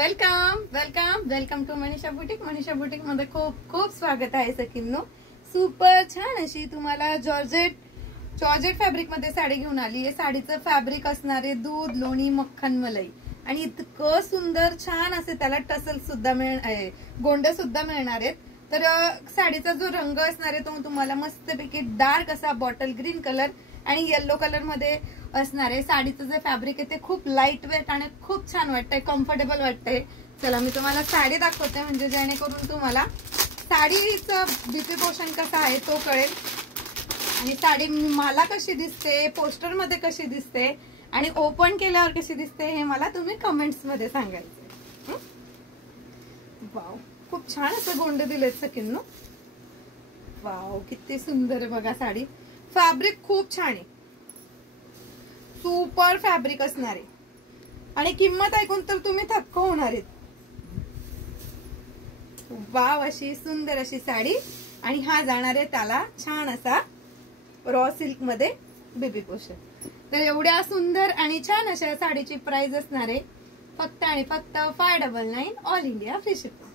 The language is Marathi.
Welcome welcome welcome to Manisha boutique. Manisha boutique मध्ये खूप खूप स्वागत आहे सखींनो. सुपर छान अशी तुम्हाला जॉर्जेट फॅब्रिक मध्ये साडी घेऊन आली आहे. साडीचं फॅब्रिक असणारे दूध, लोणी, मक्खन, मलाई आणि इतकं सुंदर छान असे त्याला टसल सुद्धा गोंड सुद्धा मिळणार आहेत. तर साडीचा जो रंग असणार आहे तो तुम्हाला मस्तपैकी डार्क असा बॉटल ग्रीन कलर आणि येलो कलर मध्ये असणार आहे. साडीचं जे फॅब्रिक आहे ते खूप लाईट वेट आणि खूप छान वाटतंय, कम्फर्टेबल वाटतंय. चला मी तुम्हाला साडी दाखवते म्हणजे जेणेकरून तुम्हाला साडीचं बीपी पोर्शन कसा आहे तो कळेल आणि साडी मला कशी दिसते, पोस्टर मध्ये कशी दिसते आणि ओपन केल्यावर कशी दिसते हे मला तुम्ही कमेंट्स मध्ये सांगायचं. वाव, खूप छान असं गोंड दिलेत सखींनो. वाव, किती सुंदर आहे बघा साडी. फॅब्रिक खूप छान आहे, सुपर फॅब्रिक असणार आहे आणि किंमत ऐकून तर तुम्ही थक्क होणार आहेत. वाव, अशी सुंदर अशी साडी आणि हा जाणार आहे त्याला छान असा रॉ सिल्क मध्ये बेबी पोर्शन. तर एवढ्या सुंदर आणि छान अशा साडीची प्राइस असणार आहे फक्त आणि फक्त 599 ऑल इंडिया फ्री शिपिंग.